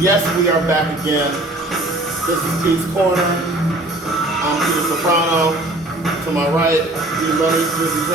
Yes, we are back again. This is Pete's Corner. I'm Peter Soprano. To my right, D Money, Drizzy J.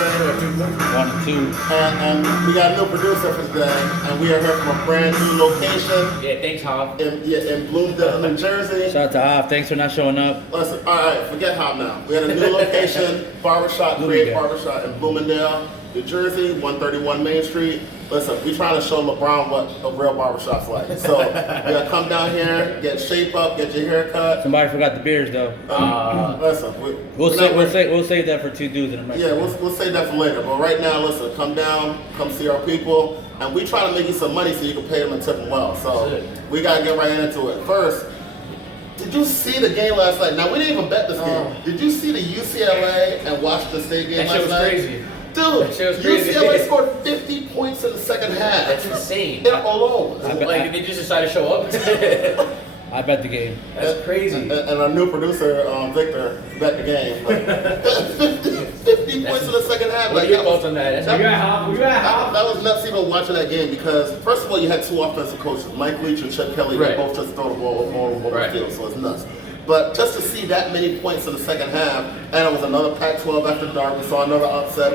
1 and 2. And we got a new producer for today. And we are here from a brand new location Yeah, thanks, Hob. in Bloomingdale, New Jersey. Shout out to Hav. Thanks for not showing up. Listen, all right, forget Hop now. We had a new location, Barbershop, Create Barbershop in Bloomingdale, New Jersey, 131 Main Street. Listen, we trying to show LeBron what a real barbershop's like. So you gotta come down here, get shape up, get your hair cut. Somebody forgot the beers though. Listen, We'll save that for two dudes in a minute. yeah, we'll save that for later. But right now, listen, come down, come see our people, and we try to make you some money so you can pay them and tip them well. So we gotta get right into it. First, did you see the game last night? Now we didn't even bet this game. Did you see the UCLA and Washington State game That shit last was night? crazy. Dude, That shit was crazy. UCLA scored 50 points in the second half. That's insane. They're all over. Like, they just decided to show up. I bet the game. That's crazy. And our new producer, Victor, bet the game. Like, 50 points in the second half. What Like, are your that was- thoughts on that? that- That That was nuts even watching that game because, first of all, you had two offensive coaches, Mike Leach and Chip Kelly, Right. they both just throw the ball over Right. the field, so it's nuts. But just to see that many points in the second half, and it was another Pac-12 after dark, we saw another upset,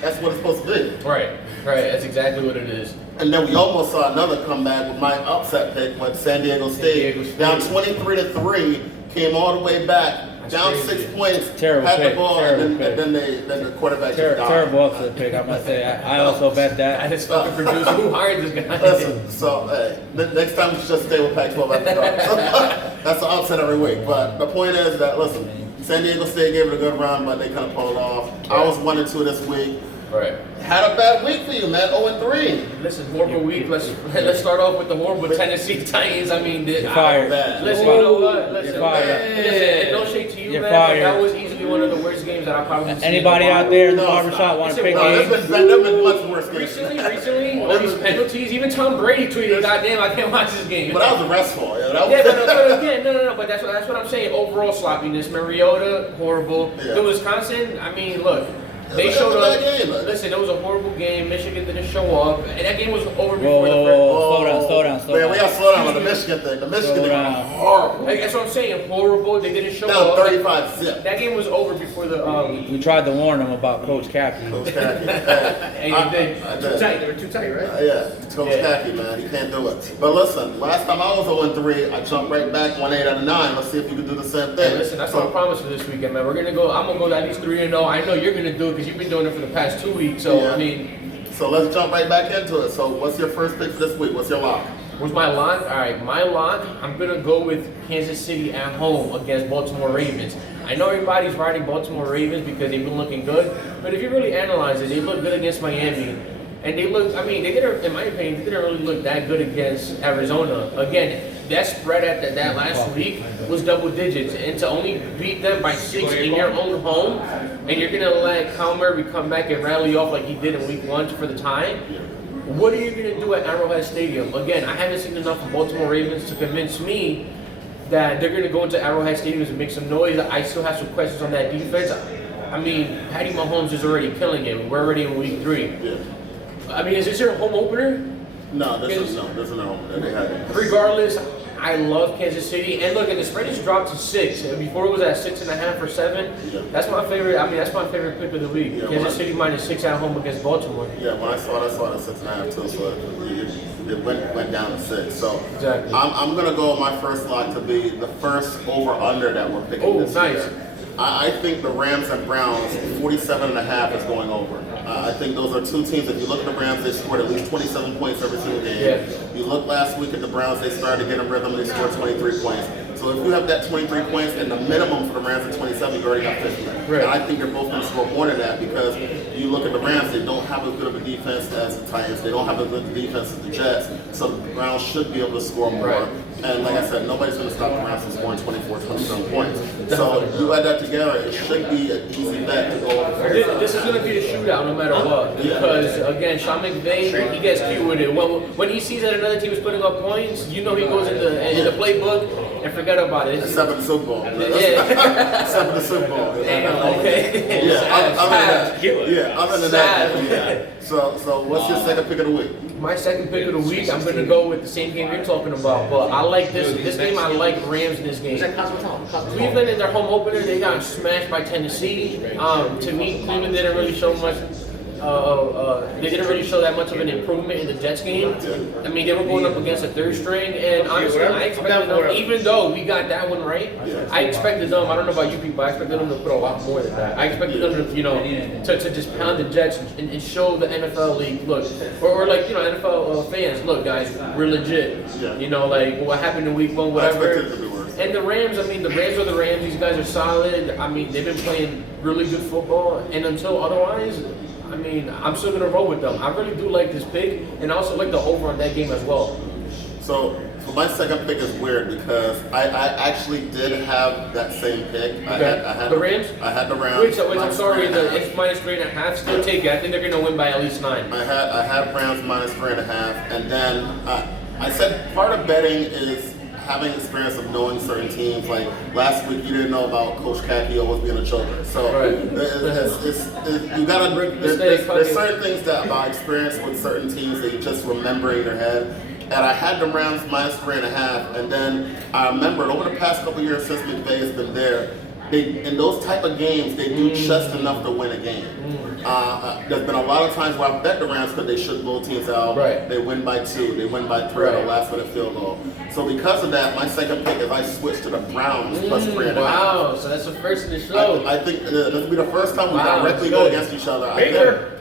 that's what it's supposed to be. Right. That's exactly what it is. And then we almost saw another comeback with my upset pick with San Diego State. Diego State. Down 23-3, came all the way back, That's down crazy. 6 points, Terrible had the pick, ball, terrible and pick. then the quarterback just died. Terrible upset pick, I must say. I also bet I that. just fucking producer. Who hired this guy? Listen, so hey, next time we should just stay with Pac-12 after dark. That's an upset every week. But the point is that, listen, San Diego State gave it a good run, but they kind of pulled it off. I was 1-2 this week. Right. Had a bad week for you, man. 0-3. Listen, horrible week. Let's start off with the horrible Tennessee Titans. I mean, You're fired. Listen, you know what? Listen, You're fired. listen, no shade to you, You're man. fired. But that was easily one of the worst games that I probably seen. Anybody in a out while. there in the No, barbershop want to Listen, pick bro, games? There's been much worse games. Recently, all these penalties. Even Tom Brady tweeted, "Goddamn, I can't watch this game." But that was restful. Yeah, that was, Yeah, but again, no. But that's what I'm saying. Overall sloppiness. Mariota, horrible. Yeah. The Wisconsin. I mean, look, they It was showed a bad up. game, man. Listen, it was a horrible game. Michigan didn't show up, and that game was over Whoa, before the whoa, first. whoa. Slow down. Man, we got to slow down on the Michigan thing. The Michigan Slow thing down. was horrible. Like, that's what I'm saying. Horrible. They didn't show Down up. 35 zip. That game was over before the. We tried to warn them about Coach Khaki. Coach Khaki. And you did. I Too did. tight. They were too tight, right? Yeah, Coach Yeah. Khaki, man, he can't do it. But listen, last time I was 0-3, I jumped right back 1-8 out of 9. Let's see if you can do the same thing. Hey, listen, that's what I promised for this weekend, man. I'm gonna go at least 3-0. I know you're gonna do it because you've been doing it for the past 2 weeks. So Yeah. I mean, So let's jump right back into it. So what's your first pick for this week? What's your lock? what's my lock? All right, my lock. I'm gonna go with Kansas City at home against Baltimore Ravens. I know everybody's riding Baltimore Ravens because they've been looking good, but if you really analyze it, they look good against Miami. And they look, I mean, they didn't, in my opinion, they didn't really look that good against Arizona. Again, that spread at that last week was double digits. And to only beat them by 6 in your own home, and you're going to let Kyle Murray come back and rally off like he did in week 1 for the tie, what are you going to do at Arrowhead Stadium? Again, I haven't seen enough of Baltimore Ravens to convince me that they're going to go into Arrowhead Stadium and make some noise. I still have some questions on that defense. I mean, Patty Mahomes is already killing it. We're already in week 3. Yeah. I mean, is this your home opener? No, this is an home. They had it. Regardless, I love Kansas City. And look, and the spread has dropped to 6. Before it was at 6.5 or 7. Yeah. That's my favorite. I mean, that's my favorite pick of the week. Yeah, Kansas City -6 at home against Baltimore. Yeah, when I saw it at 6.5 too, so it went down to 6. So Exactly. I'm gonna go with my first lock to be the first over/under that we're picking Oh, this nice. year. I think the Rams and Browns 47.5 is going over. I think those are two teams. If you look at the Rams, they scored at least 27 points every single game. Yeah. You look last week at the Browns, they started to get a rhythm. They scored 23 points. So if you have that 23 points and the minimum for the Rams at 27, you already got 50. Right. And I think they're both going to score more than that because you look at the Rams, they don't have as good of a defense as the Titans. They don't have as good a defense as the Jets. So the Browns should be able to score more. Right. And like I said, nobody's going to stop the Rams from scoring 24, 27 points. So you add that together, it should be an easy bet to go over. This is going to be a shootout no matter what. Because, again, Sean McVay, he gets cute with it. When he sees that another team is putting up points, you know he goes in the playbook and forget about it. Except in the Super Bowl. Yeah. Except in the Super Bowl. Damn, okay. Yeah, Sad, other than that. Killer. Yeah, other than Sad. that. Yeah. So what's your second pick of the week? My second pick of the week, I'm going to go with the same game you're talking about, but I like this game. I like Rams in this game. Cleveland in their home opener, they got smashed by Tennessee. To me, Cleveland didn't really show much. They didn't really show that much of an improvement in the Jets game. I mean, they were going up against a third string, and honestly, I expected them, even though we got that one right, I expected them, I don't know about you people, I expected them to put a lot more than that. I expected them to, to just pound the Jets and show the NFL league, look, or like, NFL fans, look guys, we're legit. Like what happened in week 1, whatever. I expected it to be worse. And the Rams, I mean, the Rams are the Rams, these guys are solid. I mean, they've been playing really good football, and until otherwise, I mean, I'm still gonna roll with them. I really do like this pick, and I also like the over on that game as well. So my second pick is weird because I actually did have that same pick. I had the Rams? I had the Rams. Wait, I'm sorry, it's minus 3.5. Still take it. I think they're gonna win by at least 9. I had Rams minus 3.5, and then I said part of betting is having experience of knowing certain teams. Like last week, you didn't know about Coach Kaki always being a choker. So you gotta. There's certain things that about experience with certain teams that you just remember in your head. And I had the Rams minus 3.5, and then I remembered over the past couple years since McVay has been there, in those type of games, they do just enough to win a game. There's been a lot of times where I've bet the Rams because they should blow teams out. Right. They win by 2, they win by 3 on the last minute field goal. So because of that, my second pick is I switched to the Browns plus 3.5. Wow, so that's the first in the show. I think this will be the first time we directly go against each other.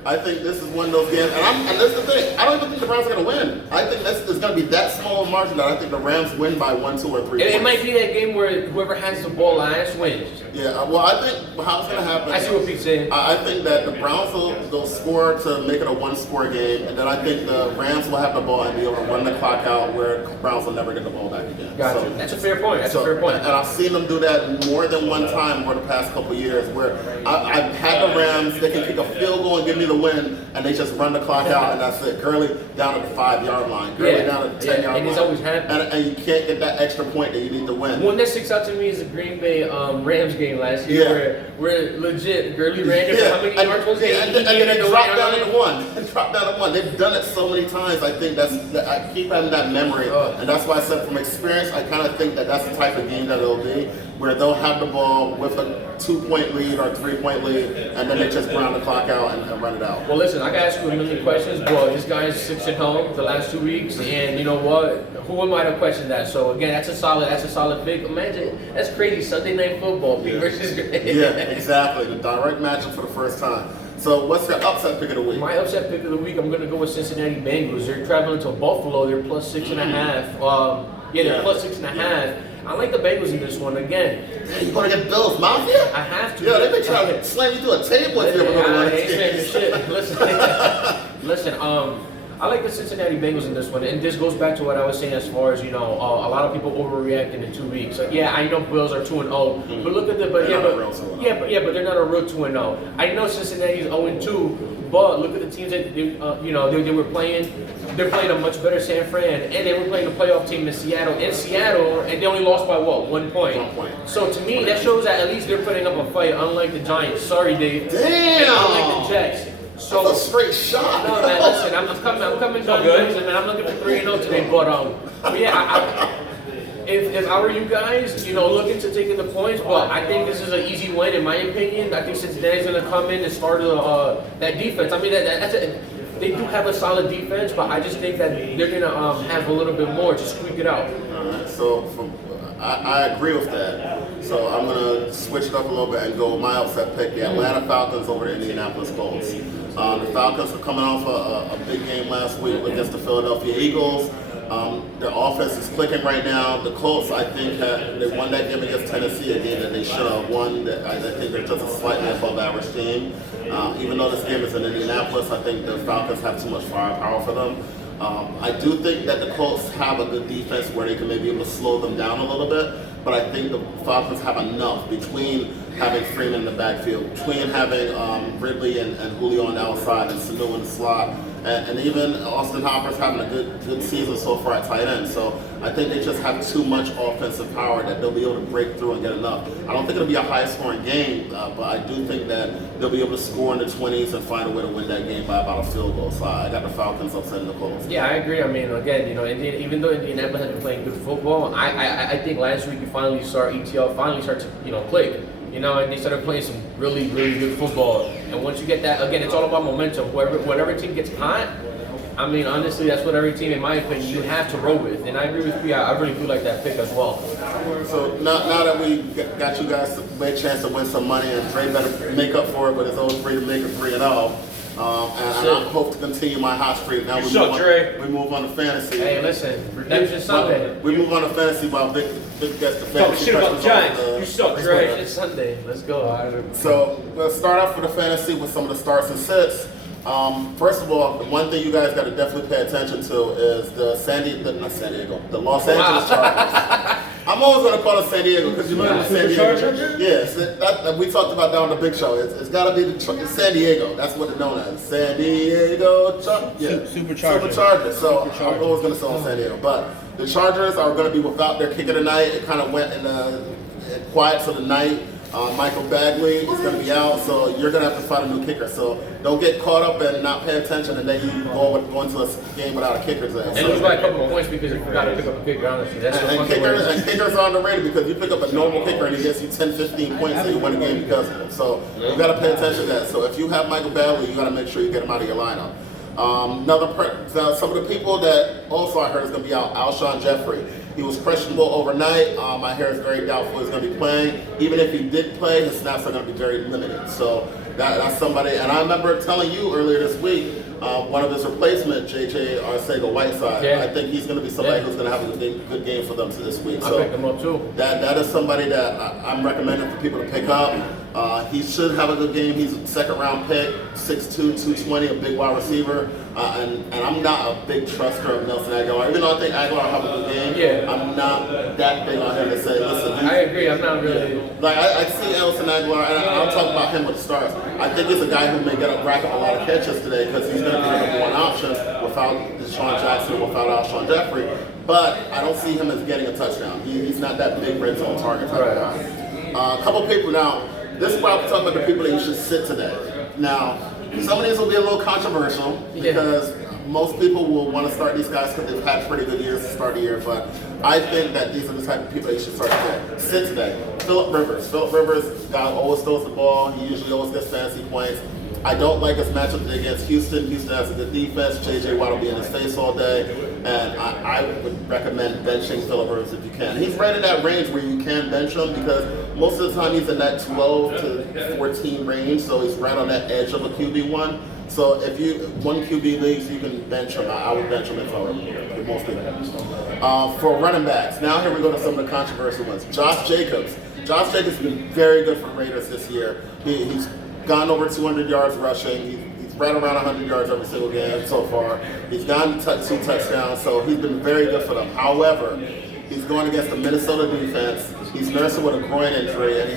I think this is one of those games, and this is the thing. I don't even think the Browns are going to win. I think this is going to be that small a margin that I think the Rams win by 1, 2, or 3 points. It might be that game where whoever has the ball last wins. Yeah, well, I think how it's going to happen. I see what Pete's saying. I think that the Browns will score to make it a 1-score game, and then I think the Rams will have the ball and be able to run the clock out where the Browns will never get the ball back again. Gotcha. So, that's a fair point. That's a fair point. And I've seen them do that more than one time over the past couple years, where I've had the Rams, they can kick a field goal and give me the win, and they just run the clock out, and that's it. Gurley down at the 5-yard line, Gurley down at the 10-yard line. And it's always happened. And you can't get that extra point that you need to win. One that sticks out to me is the Green Bay Rams game last year, where legit Gurley ran it. How many yards was it? And they dropped down to 1. Dropped down to 1. They've done it so many times. I think I keep having that memory, and that's why I said from experience, I kind of think that that's the type of game that it'll be, where they'll have the ball with a 2-point lead or 3-point lead, and then they just round the clock out and run it out. Well, listen, I can ask you a million questions, but this guy's 6 at home the last 2 weeks, and you know what? Who am I to question that? So again, that's a solid pick. Imagine that's crazy. Sunday Night Football, Pete versus Gray. Yeah, exactly. The direct matchup for the first time. So what's your upset pick of the week? My upset pick of the week, I'm going to go with Cincinnati Bengals. They're traveling to Buffalo. They're plus 6.5. They're plus 6.5. I like the Bengals in this one again. You want to get Bills Mafia? I have to. Yeah, they've been trying to slam you through a table if you ever go to one of these games. Shit. Listen. I like the Cincinnati Bengals in this one, and this goes back to what I was saying as far as a lot of people overreacting in 2 weeks. Like, yeah, I know Bills are 2-0, but look at but they're not a real 2-0. I know Cincinnati's 0-2, but look at the teams that they were playing. They're playing a much better San Fran, and they were playing a playoff team in Seattle, and they only lost by what, 1 point. 1 point. So to me, that shows that at least they're putting up a fight, unlike the Giants. Sorry, Dave. Damn. Unlike the Jets. So that's a straight shot. No, man, listen, I'm coming down good, man. I'm looking for 3-0 today, but yeah, if I were you guys, looking to taking the points, but I think this is an easy win in my opinion. I think Cincinnati's going to come in and start that defense. I mean, they do have a solid defense, but I just think that they're going to have a little bit more to squeak it out. All right, so I agree with that. So I'm going to switch it up a little bit and go with my upset pick, the Atlanta Falcons over the Indianapolis Colts. The Falcons are coming off a big game last week against the Philadelphia Eagles. Their offense is clicking right now. The Colts, I think, they won that game against Tennessee, a game that they should have won. I think they're just a slightly above average team. Even though this game is in Indianapolis, I think the Falcons have too much firepower for them. I do think that the Colts have a good defense where they can maybe be able to slow them down a little bit, but I think the Falcons have enough between having Freeman in the backfield, between having Ridley and Julio on the outside and Sanu in the slot, and even Austin Hopper's having a good season so far at tight end. So I think they just have too much offensive power that they'll be able to break through and get enough. I don't think it'll be a high-scoring game, but I do think that they'll be able to score in the 20s and find a way to win that game by about a field goal. So I got the Falcons upsetting the Colts. Yeah, I agree. I mean, again, even though Indianapolis has been playing good football, I think last week you finally saw ETL finally start to click. And they started playing some really, really good football. And once you get that, again, it's all about momentum. Whatever team gets hot, I mean, honestly, that's what every team, in my opinion, you have to roll with. And I agree with you. I really do like that pick as well. So now that we got you guys a chance to win some money, and Dre better make up for it with his own 3 to make it 3-0. And I hope to continue my hot streak. Now we move on to fantasy. Hey, listen, Redemption Sunday. We move on to fantasy while Vic gets the fantasy. Shit about the Giants. You suck, Dre. Redemption Sunday. Let's go. So let's start off with the fantasy with some of the starts and sits. First of all, the one thing you guys got to definitely pay attention to is the Los Angeles Chargers. I'm always going to call it San Diego because you know the San Diego. Superchargers? Yes, that we talked about down the Big Show. It's got to be the San Diego. That's what it's known as. San Diego Superchargers. So I'm always going to say San Diego. But the Chargers are going to be without their kicker tonight. It kind of went in quiet for the night. Michael Bagley is going to be out, so you're going to have to find a new kicker. So don't get caught up and not pay attention, and then you go into a game without a kicker. And lose by a couple of points because you forgot to pick up a kicker, honestly. And kickers are underrated because you pick up a normal kicker and he gets you 10, 15 points and you win a game because of it. So you got to pay attention to that. So if you have Michael Bagley, you got to make sure you get him out of your lineup. Some of the people that also I heard is going to be out, Alshon Jeffrey. He was questionable overnight. I hear it's very doubtful he's going to be playing. Even if he did play, his snaps are going to be very limited. So that's somebody. And I remember telling you earlier this week, one of his replacements, J.J. Arcega-Whiteside. Yeah. I think he's going to be somebody who's going to have a good game for them this week. I So picked him up too. that is somebody that I'm recommending for people to pick up. He should have a good game. He's a second-round pick, 6'2", 220, a big wide receiver. And I'm not a big truster of Nelson Aguilar. Even though I think Aguilar will have a good game, I'm not that big on him to say, listen. I agree. I'm not really. Like, I see Nelson Aguilar, and I'll talk about him with the stars. I think he's a guy who may rack up a lot of catches today because he's going to be the number one option without Deshaun Jackson, without Alshon Jeffrey. But I don't see him as getting a touchdown. He's not that big red zone target type of guy. A couple people now. This is where I'm talking about the people that you should sit today. Now, some of these will be a little controversial because most people will want to start these guys because they've had pretty good years to start the year. But I think that these are the type of people that you should start today. Sit today. Phillip Rivers. Phillip Rivers, guy always throws the ball. He usually always gets fantasy points. I don't like his matchup against Houston. Houston has a good defense. J.J. Watt will be in his face all day. And I would recommend benching Phillip Rivers if you can. He's right in that range where you can bench him because most of the time he's in that 12 to 14 range. So he's right on that edge of a QB1. So if you one QB leagues, you can bench him. I would bench him if I were most people. For running backs, now here we go to some of the controversial ones. Josh Jacobs. Josh Jacobs has been very good for the Raiders this year. He's gone over 200 yards rushing. He's right around 100 yards every single game so far. He's gotten 2 touchdowns, so he's been very good for them. However, he's going against the Minnesota defense. He's nursing with a groin injury, and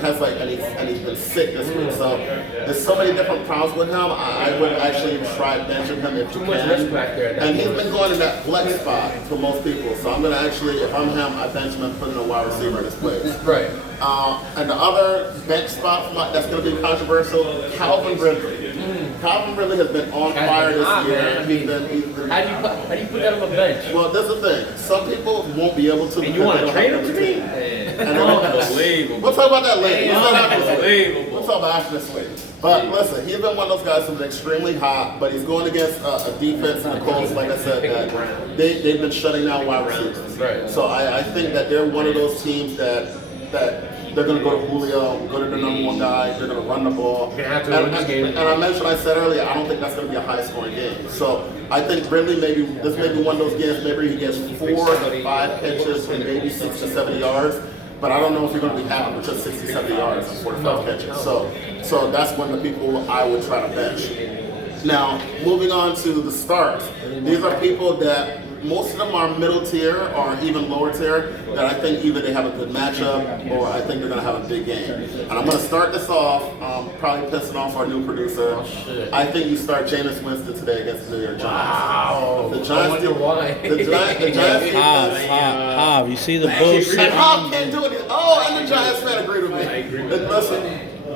he's been sick this week. So there's so many different problems with him. I would actually try benching him if you can. Risk back there And he's been going in that flex spot for most people. So I'm gonna actually, if I'm him, I bench him and put in a wide receiver in his place. Right. And the other bench spot that's going to be controversial, Calvin Ridley. Calvin Ridley has been on fire this year. How do you put that on the bench? Well, that's the thing. Some people won't be able to. And you want to trade him to me? Unbelievable. We'll talk about that later. Unbelievable. We'll talk about after this week. But listen, he's been one of those guys who's extremely hot, but he's going against a defense in the Colts, like I said, that they've been shutting down wide receivers. Right. So I think that they're one of those teams that they're going to go to Julio, go to the number one guy, they're going to run the ball. You're going to have to win this game. And I said earlier, I don't think that's going to be a high-scoring game. So I think Ridley, this may be one of those games, maybe he gets 4 to 5 catches for maybe 60 to 70 yards. But I don't know if you're going to be happy with just 60, 70 yards and 45 catches. So that's one of the people I would try to bench. Now, moving on to the starts. These are people that most of them are middle tier or even lower tier that I think either they have a good matchup or I think they're going to have a big game. And I'm going to start this off, probably pissing off our new producer. Oh, shit. I think you start Jameis Winston today against the New York Giants. Wow. The Giants, I wonder why. the Giants Hav, you see the bullshit. and Rob can't do it. Oh, and the Giants fan agreed with me. And listen,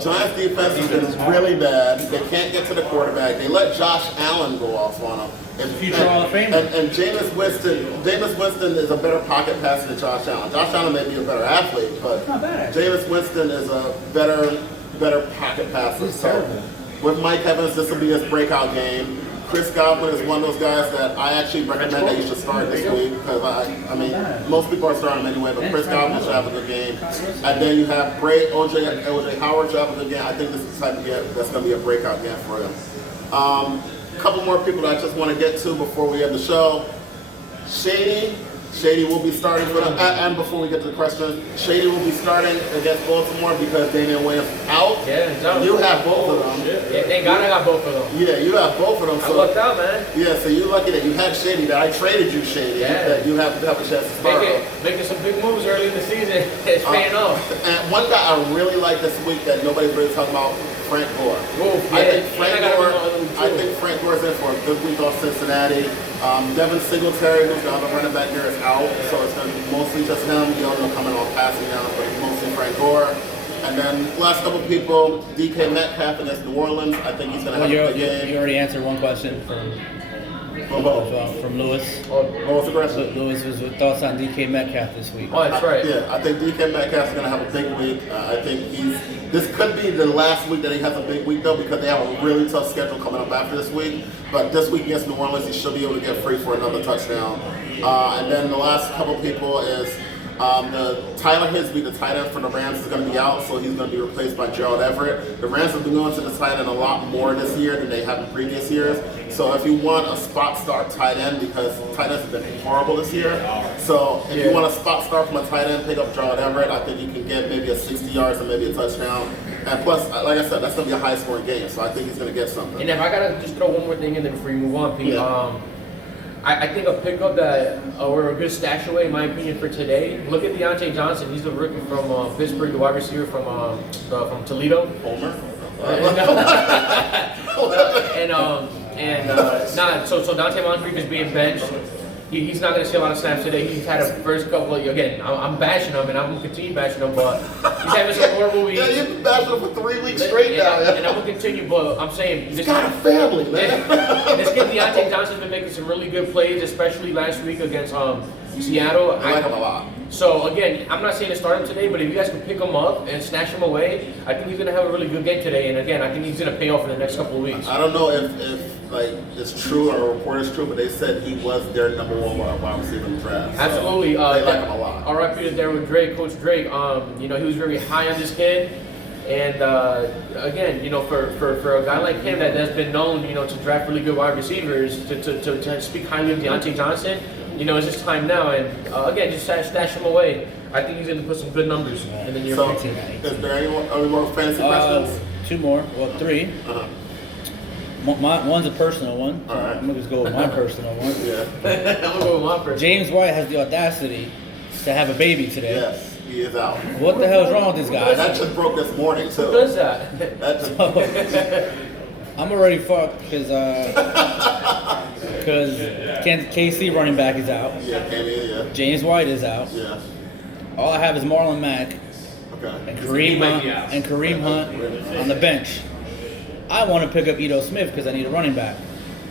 Giants defense has been really bad. They can't get to the quarterback. They let Josh Allen go off on them. And, Future Hall of Famer. And Jameis Winston is a better pocket passer than Josh Allen. Josh Allen may be a better athlete, but Not bad. Jameis Winston is a better pocket passer. So with Mike Evans, this will be his breakout game. Chris Godwin is one of those guys that I actually recommend that you should start this week because I mean, most people are starting him anyway, but Chris Godwin should have a good game. And then you have OJ Howard should have a good game. I think this is the type of game that's going to be a breakout game for him. A couple more people that I just want to get to before we end the show. Shady will be starting for them. And before we get to the question, Shady will be starting against Baltimore because Damian Williams is out. Yeah, he's out. You have both of them. Yeah, thank God I got both of them. Yeah, you have both of them. I So lucked out, man. yeah, so you're lucky that you had Shady, that I traded you Shady, Yeah. that you have a chance to start. Making some big moves early in the season. It's paying off. And one guy I really like this week that nobody's really talking about, Frank Gore. Oof, I yeah. think And I got him in my other league, I too. think Frank Gore's in for a good week off Cincinnati. Devin Singletary, who's the other running back here, is out, so it's going to be mostly just him. You don't know coming on passing down, but it's mostly Frank Gore. And then last couple people, DK Metcalf against New Orleans. I think he's going to Well, have a you good game. already answered one question from Lewis. What was the question? Lewis was with thoughts on DK Metcalf this week. Oh, that's right. Yeah, I think DK Metcalf's going to have a big week. I think this could be the last week that he has a big week though, because they have a really tough schedule coming up after this week. But this week against New Orleans, he should be able to get free for another touchdown. And then the last couple people is the Tyler Higbee, the tight end for the Rams, is going to be out, so he's going to be replaced by Gerald Everett. The Rams have been going to the tight end a lot more this year than they have in previous years. So if you want a spot start tight end, because tight ends have been horrible this year, so if you want a spot start from a tight end, pick up Gerald Everett. I think you can get maybe a 60 yards and maybe a touchdown. And plus, like I said, that's going to be a high scoring game, so I think he's going to get something. And if I gotta just throw one more thing in there before you move on, Pete, Yeah. I think a pickup that or a good stash away, in my opinion, for today. Look at Deontay Johnson. He's the rookie from Pittsburgh, the wide receiver from Toledo. Homer? So Dante Moncrief is being benched. He's not going to see a lot of snaps today. He's had a first couple of, again, I'm bashing him and I'm going to continue bashing him, but he's having some horrible weeks. Yeah, you've been bashing him for 3 weeks straight now. And I'm going to continue, but I'm saying He's got a family, man. this kid Deontay Johnson's been making some really good plays, especially last week against Seattle. I like him a lot. So again, I'm not saying to start him today, but if you guys can pick him up and snatch him away, I think he's going to have a really good game today. And again, I think he's going to pay off for the next couple of weeks. I don't know if like it's true or a report is true, but they said he was their number one wide receiver in the draft. So Absolutely. they like him a lot. R.I.P. to there with Drake, Coach Drake. He was very high on this kid. And again, for a guy like him that's been known, to draft really good wide receivers, to speak highly of Deontay Johnson, it's just time now. And again, just stash him away. I think he's going to put some good numbers in the near So, future. is there any more fantasy questions? 2 more, well 3. Uh-huh. One's a personal one. All right. I'm gonna just go with my personal one. Yeah. I'm going to go with my first. James White has the audacity to have a baby today. Yes, he is out. What the hell is wrong with this guy? That just broke this morning too. Who does that? That just, I'm already fucked because KC running back is out. yeah, came in, James White is out. yeah. All I have is Marlon Mack Okay. and He might be out. Kareem Hunt on the bench. I want to pick up Ito Smith because I need a running back.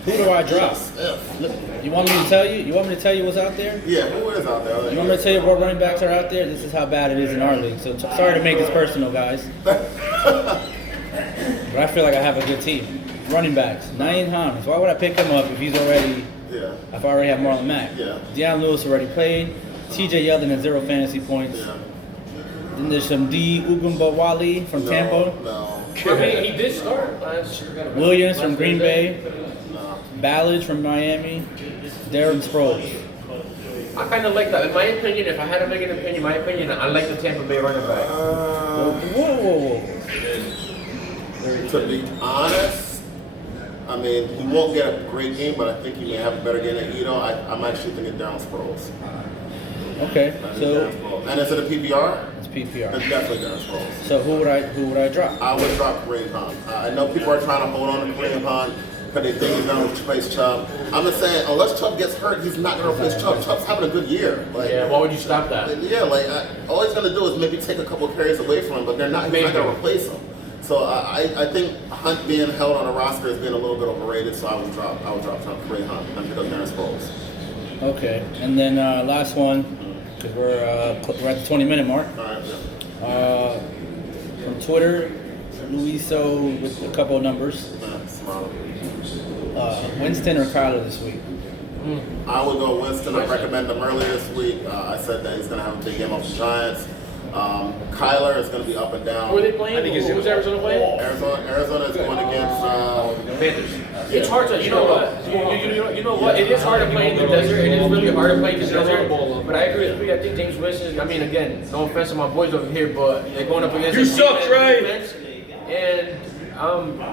Who do I drop? If. Look, you want me to tell you? You want me to tell you what's out there? Yeah, who is out there? You want me to tell you what running backs are out there? This is how bad it is in our league. So sorry to make this personal, guys. But I feel like I have a good team. Running backs, Naeem Hines. Why would I pick him up if Yeah, I already have Marlon Mack? Yeah. Deion Lewis already played. TJ Yeldon has 0 fantasy points. yeah. Then there's some D. Ugumba from Tampa. No. I mean, he did start last Williams from Green Bay. No. Ballage from Miami. Darren Sproles. I kind of like that. In my opinion, if I had to make an opinion, I like the Tampa Bay running back. Whoa. To be honest, I mean, he won't get a great game, but I think he may have a better game than Ito. I'm actually thinking Darren Sproles. Okay, so And is it a PPR? it's PPR. It's definitely Darren Sproles. So who would I drop? I would drop Kareem Hunt. I know people are trying to hold on to Kareem Hunt because they think he's going to replace Chubb. I'm just saying, unless Chubb gets hurt, he's not going to replace Chubb. Chubb's having a good year. Like, Yeah, why would you stop that? Yeah, like all he's going to do is maybe take a couple of carries away from him, but he's not going to replace him. So I think Hunt being held on a roster is being a little bit overrated. So I would drop Kareem Hunt and pick up Darren Sproles. Okay, and then last one, because we're at the 20-minute mark. All right. Yeah. From Twitter, Luiso with a couple of numbers. Winston or Kyler this week? I would go Winston. I recommended him earlier this week. I said that he's going to have a big game off the Giants. Kyler is going to be up and down. Who are they playing? I think it's Who's Arizona playing? Arizona is going against Panthers. It's hard to, you know what? You know what? It is hard to play in the desert. It is really hard to play in the desert. But I agree with you. I think James Winston. I mean, again, no offense to my boys over here, but they're going up against You suck, Trey. defense, and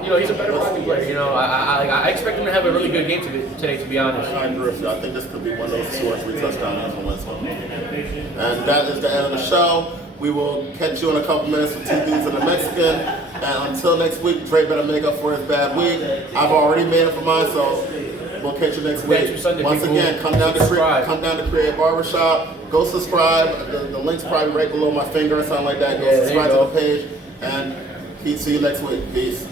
he's a better pocket player. You know, I expect him to have a really good game today. To be honest. I agree with you. I think this could be one of those 2 or 3 touchdowns from Winston. And that is the end of the show. We will catch you in a couple minutes with TVs and the Mexican. And until next week, Dre better make up for his bad week. I've already made it for mine, so we'll catch you next week. Once again, come down to Creative Barbershop. Go subscribe. The link's probably right below my finger or something like that. Go subscribe to the page. And see you next week. Peace.